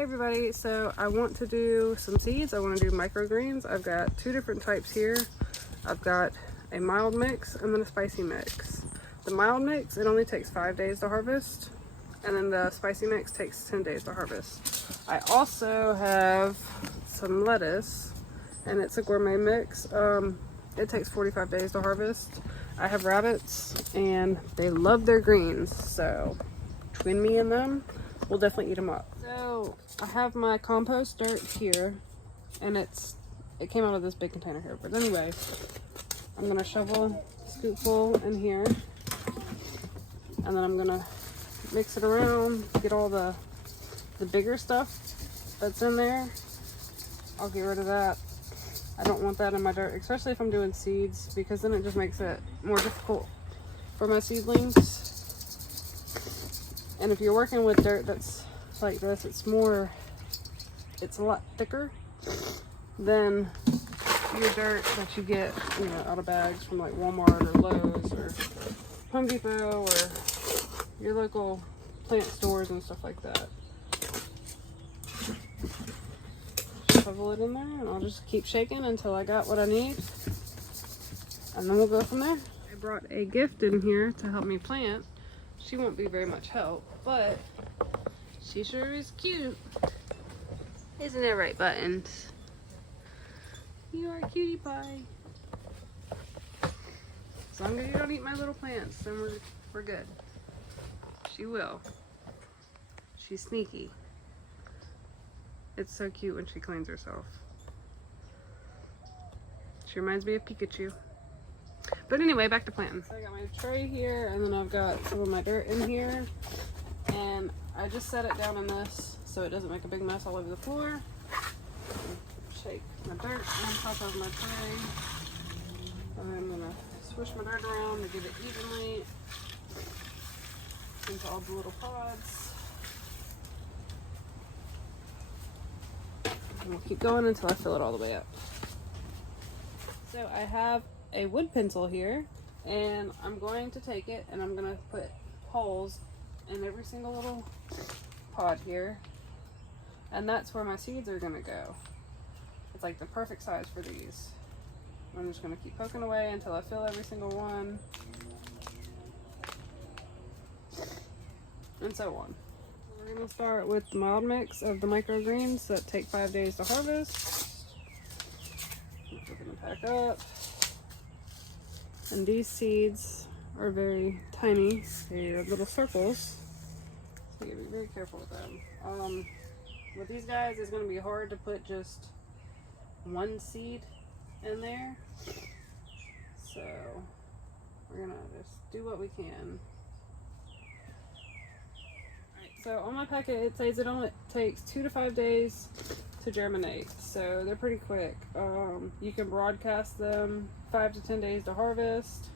Hey everybody, so I want to do some seeds. I want to do microgreens. I've got two different types here. I've got a mild mix and then a spicy mix. The mild mix, it only takes 5 days to harvest, and then the spicy mix takes 10 days to harvest. I also have some lettuce, and it's a gourmet mix. It takes 45 days to harvest. I have rabbits, and they love their greens, so between me and them, we'll definitely eat them up. So I have my compost dirt here, and it came out of this big container here. But anyway, I'm gonna shovel a scoopful in here, and then I'm gonna mix it around, get all the bigger stuff that's in there. I'll get rid of that. I don't want that in my dirt, especially if I'm doing seeds, because then it just makes it more difficult for my seedlings. And if you're working with dirt that's like this, it's a lot thicker than your dirt that you get, you know, out of bags from like Walmart or Lowe's or Home Depot or your local plant stores and stuff like that. Shovel it in there, and I'll just keep shaking until I got what I need, and then we'll go from there. I brought a gift in here to help me plant. She won't be very much help, but she sure is cute. Isn't it right, Buttons? You are a cutie pie. As long as you don't eat my little plants, then we're good. She will. She's sneaky. It's so cute when she cleans herself. She reminds me of Pikachu. But anyway, back to planting. So I got my tray here, and then I've got some of my dirt in here. And I just set it down in this so it doesn't make a big mess all over the floor. Shake my dirt on top of my tray. And I'm gonna swish my dirt around to get it evenly into all the little pods. And we'll keep going until I fill it all the way up. So I have a wood pencil here, and I'm going to take it and I'm going to put holes in every single little pod here, and that's where my seeds are going to go. It's like the perfect size for these. I'm just going to keep poking away until I fill every single one, and so on. We're going to start with the mild mix of the microgreens that take 5 days to harvest. We're going to pack up. And these seeds are very tiny. They're little circles, so you gotta be very careful with them. With these guys, it's going to be hard to put just one seed in there. So we're going to just do what we can. So on my packet, it says it only takes 2 to 5 days to germinate, so they're pretty quick. You can broadcast them 5 to 10 days to harvest,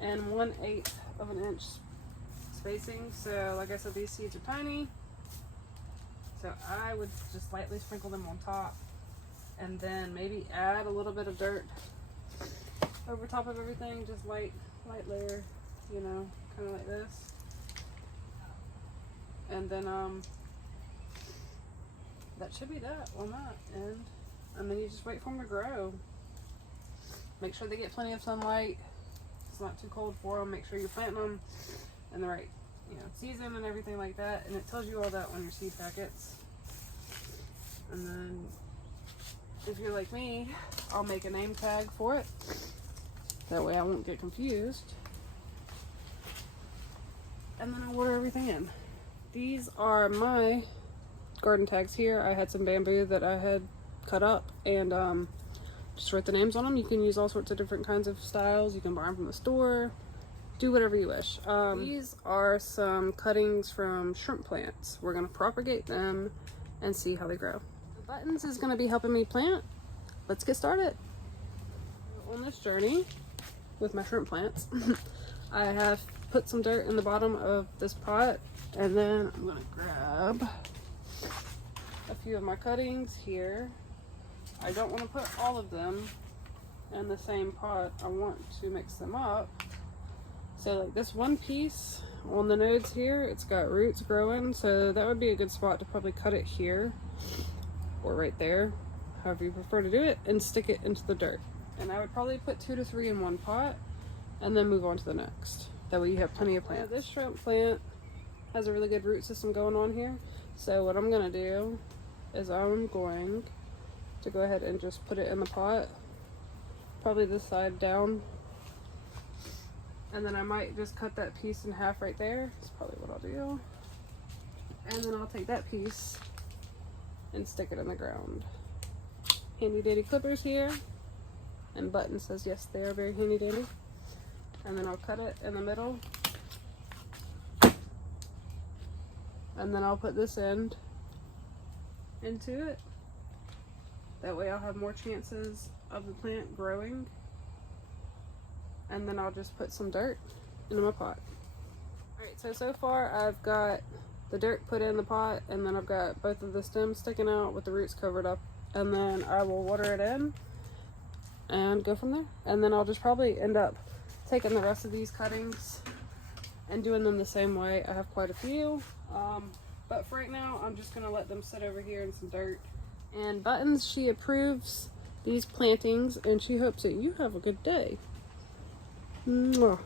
and 1/8 of an inch spacing. So like I said, these seeds are tiny, so I would just lightly sprinkle them on top, and then maybe add a little bit of dirt over top of everything, just light layer, you know, kind of like this. And then that should be that on that end. And then you just wait for them to grow. Make sure they get plenty of sunlight. It's not too cold for them. Make sure you're planting them in the right, you know, season and everything like that. And it tells you all that on your seed packets. And then if you're like me, I'll make a name tag for it. That way I won't get confused. And then I'll order everything in. These are my garden tags here. I had some bamboo that I had cut up, and just write the names on them. You can use all sorts of different kinds of styles. You can buy them from the store. Do whatever you wish. These are some cuttings from shrimp plants. We're going to propagate them and see how they grow. The Buttons is going to be helping me plant. Let's get started. On this journey with my shrimp plants, I have put some dirt in the bottom of this pot, and then I'm going to grab a few of my cuttings here. I don't want to put all of them in the same pot. I want to mix them up. So like this one piece on the nodes here, it's got roots growing, so that would be a good spot to probably cut it here or right there, however you prefer to do it, and stick it into the dirt. And I would probably put 2 to 3 in one pot and then move on to the next. That way you have plenty of plants. This shrimp plant has a really good root system going on here. So what I'm gonna do is I'm going to go ahead and just put it in the pot, probably this side down. And then I might just cut that piece in half right there. That's probably what I'll do. And then I'll take that piece and stick it in the ground. Handy dandy clippers here. And Button says yes, they are very handy dandy. And then I'll cut it in the middle. And then I'll put this end into it. That way I'll have more chances of the plant growing. And then I'll just put some dirt into my pot. Alright, so far I've got the dirt put in the pot, and then I've got both of the stems sticking out with the roots covered up. And then I will water it in and go from there. And then I'll just probably end up taking the rest of these cuttings and doing them the same way. I have quite a few. But for right now, I'm just gonna let them sit over here in some dirt. And Buttons, she approves these plantings, and she hopes that you have a good day. Mwah.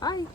Bye.